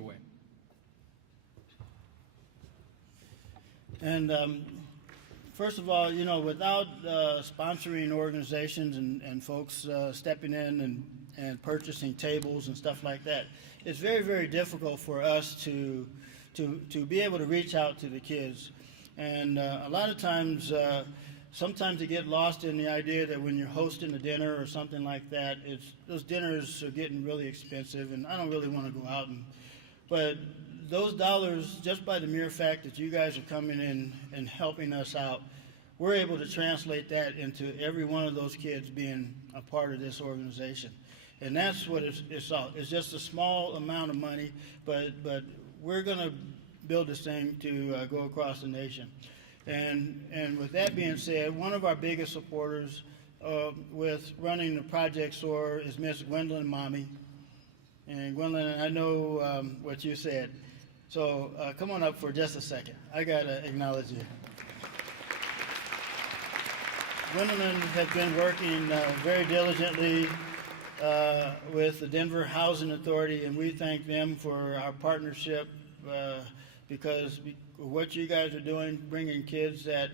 away. And first of all, you know, without sponsoring organizations and folks stepping in and purchasing tables and stuff like that, it's very, very difficult for us to be able to reach out to the kids. And a lot of times, sometimes you get lost in the idea that when you're hosting a dinner or something like that, those dinners are getting really expensive, and I don't really want to go out. But those dollars, just by the mere fact that you guys are coming in and helping us out, we're able to translate that into every one of those kids being a part of this organization. And that's what it's all. It's just a small amount of money, but we're going to build this thing to go across the nation. And with that being said, one of our biggest supporters with running the Project SOAR is Miss Gwendolyn Mommy. And Gwendolyn, I know what you said. So come on up for just a second. I got to acknowledge you. Gwendolyn has been working very diligently with the Denver Housing Authority, and we thank them for our partnership because what you guys are doing, bringing kids that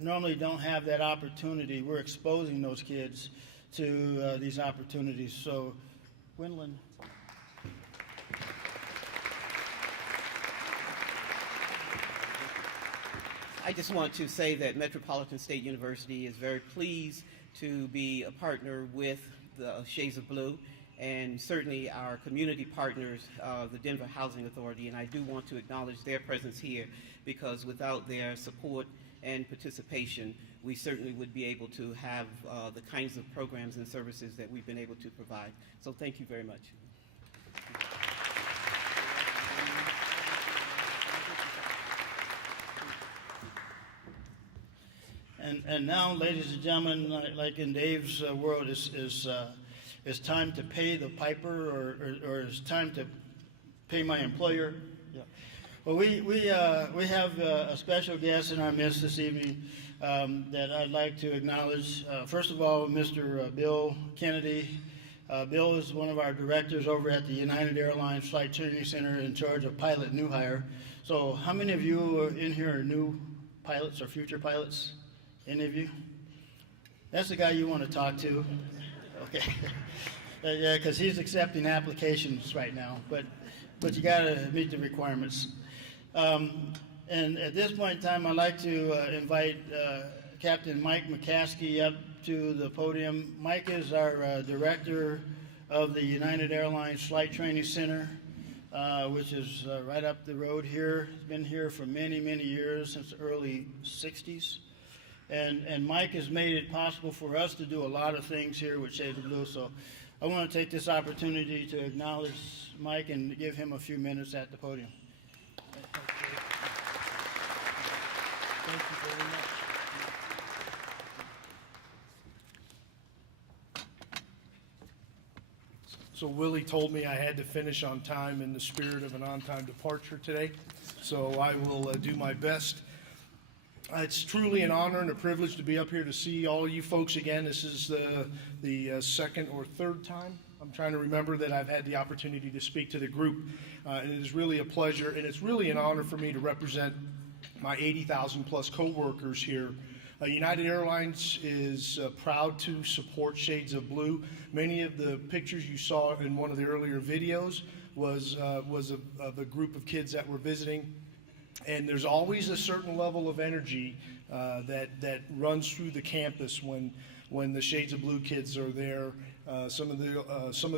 normally don't have that opportunity, we're exposing those kids to these opportunities. So, Gwendolyn. I just want to say that Metropolitan State University is very pleased to be a partner with the Shades of Blue and certainly our community partners, the Denver Housing Authority, and I do want to acknowledge their presence here because without their support and participation, we certainly would be able to have the kinds of programs and services that we've been able to provide. So thank you very much. And now, ladies and gentlemen, like in Dave's world, it's time to pay the piper, or it's time to pay my employer. Yeah. Well, we have a special guest in our midst this evening that I'd like to acknowledge. First of all, Mr. Bill Kennedy. Bill is one of our directors over at the United Airlines Flight Training Center in charge of pilot new hire. So how many of you in here are new pilots or future pilots? Any of you? That's the guy you want to talk to. Okay. Yeah, because he's accepting applications right now, but you got to meet the requirements. And at this point in time, I'd like to invite Captain Mike McCaskey up to the podium. Mike is our director of the United Airlines Flight Training Center, which is right up the road here. He's been here for many, many years, since the early 60s. And Mike has made it possible for us to do a lot of things here with Shades of Blue. So I want to take this opportunity to acknowledge Mike and give him a few minutes at the podium. Thank you very much. So Willie told me I had to finish on time in the spirit of an on-time departure today, so I will do my best. It's truly an honor and a privilege to be up here to see all of you folks again. This is the second or third time, I'm trying to remember, that I've had the opportunity to speak to the group. And it is really a pleasure, and it's really an honor for me to represent my 80,000 plus co-workers here. United Airlines is proud to support Shades of Blue. Many of the pictures you saw in one of the earlier videos was of a group of kids that were visiting. And there's always a certain level of energy that runs through the campus when the Shades of Blue kids are there. Some of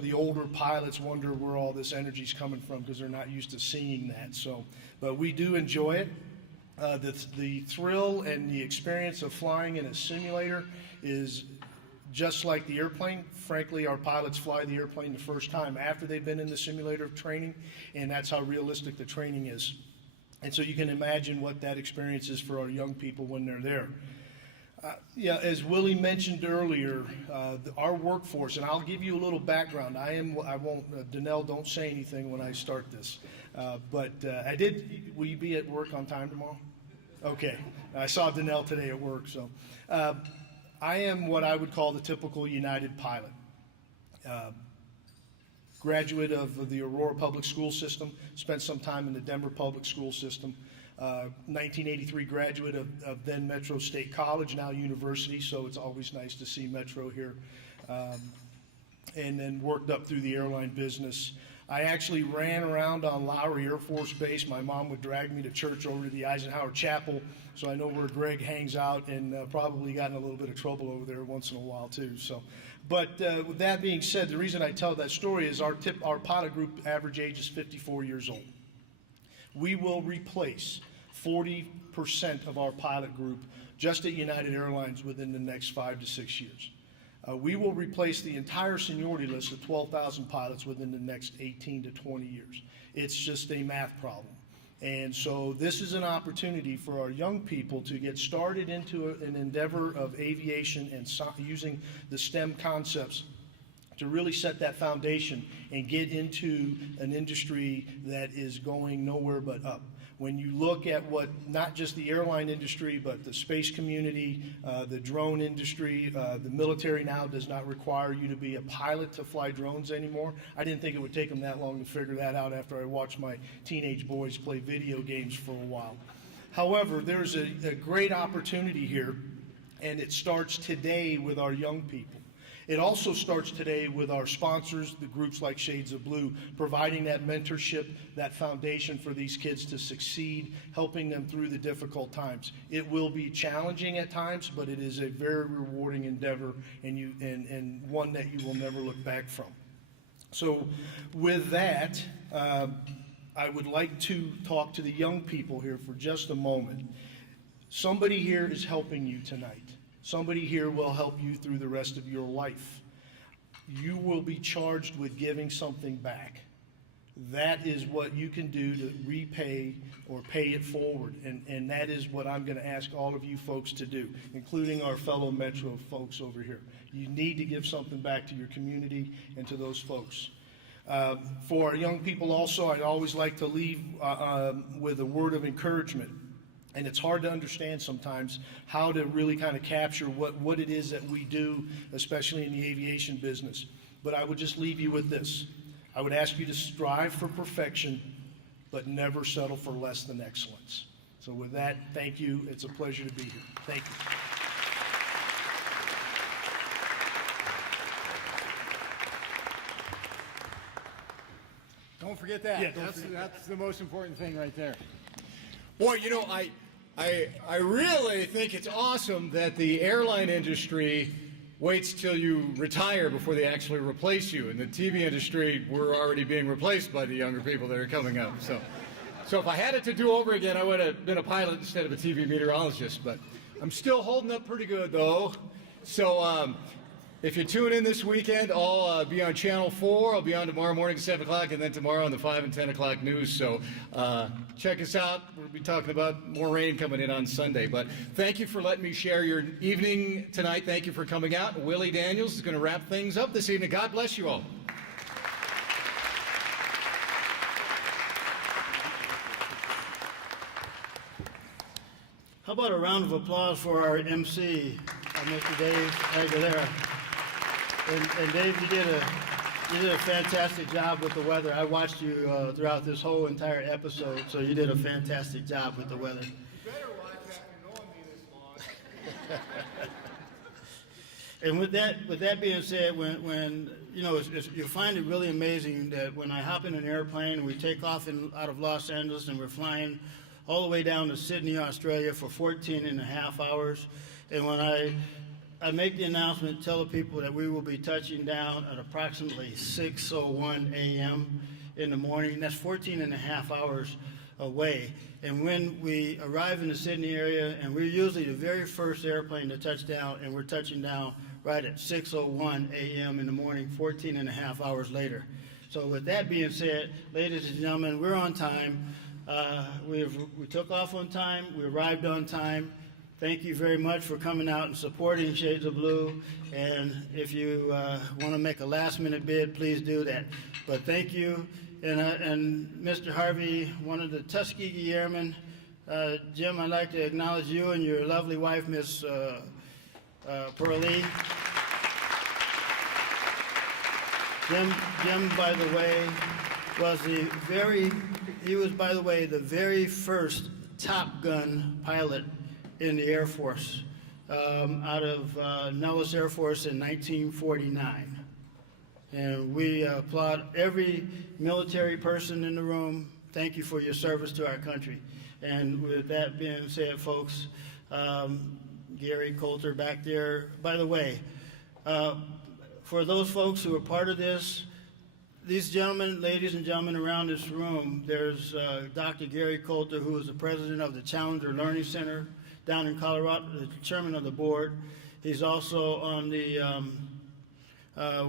the older pilots wonder where all this energy is coming from because they're not used to seeing that. So, but we do enjoy it. The thrill and the experience of flying in a simulator is just like the airplane. Frankly, our pilots fly the airplane the first time after they've been in the simulator of training, and that's how realistic the training is. And so you can imagine what that experience is for our young people when they're there. Yeah, as Willie mentioned earlier, our workforce, and I'll give you a little background. I won't, Danelle, don't say anything when I start this. But will you be at work on time tomorrow? Okay, I saw Danelle today at work. So I am what I would call the typical United pilot. graduate of the Aurora Public School System, spent some time in the Denver Public School System. 1983 graduate of then Metro State College, now University, so it's always nice to see Metro here. And then worked up through the airline business. I actually ran around on Lowry Air Force Base. My mom would drag me to church over to the Eisenhower Chapel, so I know where Greg hangs out, and probably got in a little bit of trouble over there once in a while too. So, but with that being said, the reason I tell that story is our pilot group average age is 54 years old. We will replace 40% of our pilot group just at United Airlines within the next 5 to 6 years. We will replace the entire seniority list of 12,000 pilots within the next 18 to 20 years. It's just a math problem. And so this is an opportunity for our young people to get started into an endeavor of aviation and using the STEM concepts to really set that foundation and get into an industry that is going nowhere but up. When you look at what, not just the airline industry, but the space community, the drone industry, the military now does not require you to be a pilot to fly drones anymore. I didn't think it would take them that long to figure that out after I watched my teenage boys play video games for a while. However, there's a great opportunity here, and it starts today with our young people. It also starts today with our sponsors, the groups like Shades of Blue, providing that mentorship, that foundation for these kids to succeed, helping them through the difficult times. It will be challenging at times, but it is a very rewarding endeavor, and one that you will never look back from. So with that, I would like to talk to the young people here for just a moment. Somebody here is helping you tonight. Somebody here will help you through the rest of your life. You will be charged with giving something back. That is what you can do to repay or pay it forward. And that is what I'm going to ask all of you folks to do, including our fellow Metro folks over here. You need to give something back to your community and to those folks. For our young people also, I'd always like to leave with a word of encouragement. And it's hard to understand sometimes how to really kind of capture what it is that we do, especially in the aviation business. But I would just leave you with this. I would ask you to strive for perfection, but never settle for less than excellence. So with that, thank you. It's a pleasure to be here. Thank you. Don't forget that. Yeah, That's the most important thing right there. Boy, you know, I really think it's awesome that the airline industry waits till you retire before they actually replace you. In the TV industry, we're already being replaced by the younger people that are coming up. So if I had it to do over again, I would have been a pilot instead of a TV meteorologist. But I'm still holding up pretty good, though. So if you tune in this weekend, I'll be on Channel 4. I'll be on tomorrow morning at 7 o'clock, and then tomorrow on the 5 and 10 o'clock news. So check us out. We'll be talking about more rain coming in on Sunday. But thank you for letting me share your evening tonight. Thank you for coming out. Willie Daniels is going to wrap things up this evening. God bless you all. How about a round of applause for our MC, Mr. Dave Aguilera? And Dave, you did a fantastic job with the weather. I watched you throughout this whole entire episode, so you did a fantastic job with the weather. You better watch after knowing me this long. And with that being said, when you know, you find it really amazing that when I hop in an airplane and we take off out of Los Angeles and we're flying all the way down to Sydney, Australia for 14 and a half hours, and when I make the announcement, tell the people that we will be touching down at approximately 6:01 a.m. in the morning. That's 14 and a half hours away. And when we arrive in the Sydney area, and we're usually the very first airplane to touch down, and we're touching down right at 6:01 a.m. in the morning, 14 and a half hours later. So with that being said, ladies and gentlemen, we're on time. We took off on time. We arrived on time. Thank you very much for coming out and supporting Shades of Blue. And if you want to make a last-minute bid, please do that. But thank you. And Mr. Harvey, one of the Tuskegee Airmen, Jim, I'd like to acknowledge you and your lovely wife, Miss. Pearlie. Jim, by the way, was the very first Top Gun pilot in the Air Force, out of Nellis Air Force in 1949. And we applaud every military person in the room. Thank you for your service to our country. And with that being said, folks, Gary Coulter back there. By the way, for those folks who are part of this, these gentlemen, ladies and gentlemen around this room, there's Dr. Gary Coulter, who is the president of the Challenger Learning Center down in Colorado, the chairman of the board. He's also on the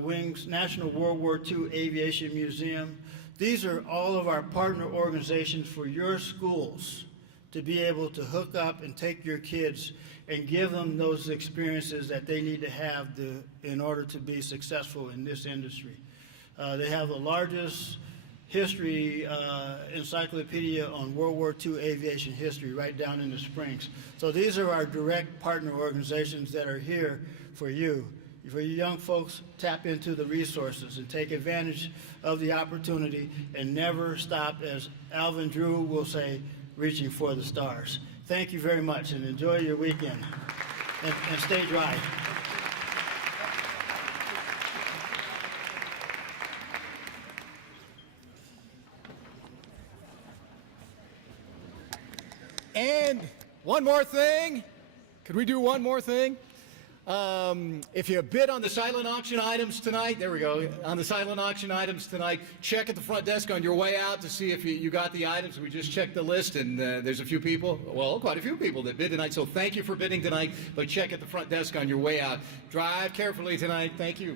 Wings National World War II Aviation Museum. These are all of our partner organizations for your schools to be able to hook up and take your kids and give them those experiences that they need to have in order to be successful in this industry. They have the largest history encyclopedia on World War II aviation history right down in the Springs. So these are our direct partner organizations that are here for you. For you young folks, tap into the resources and take advantage of the opportunity and never stop, as Alvin Drew will say, reaching for the stars. Thank you very much and enjoy your weekend. And stay dry. And one more thing. Could we do one more thing? If you bid on the silent auction items tonight, there we go, on the silent auction items tonight, check at the front desk on your way out to see if you got the items. We just checked the list, and there's a few people, well, quite a few people that bid tonight, so thank you for bidding tonight, but check at the front desk on your way out. Drive carefully tonight. Thank you.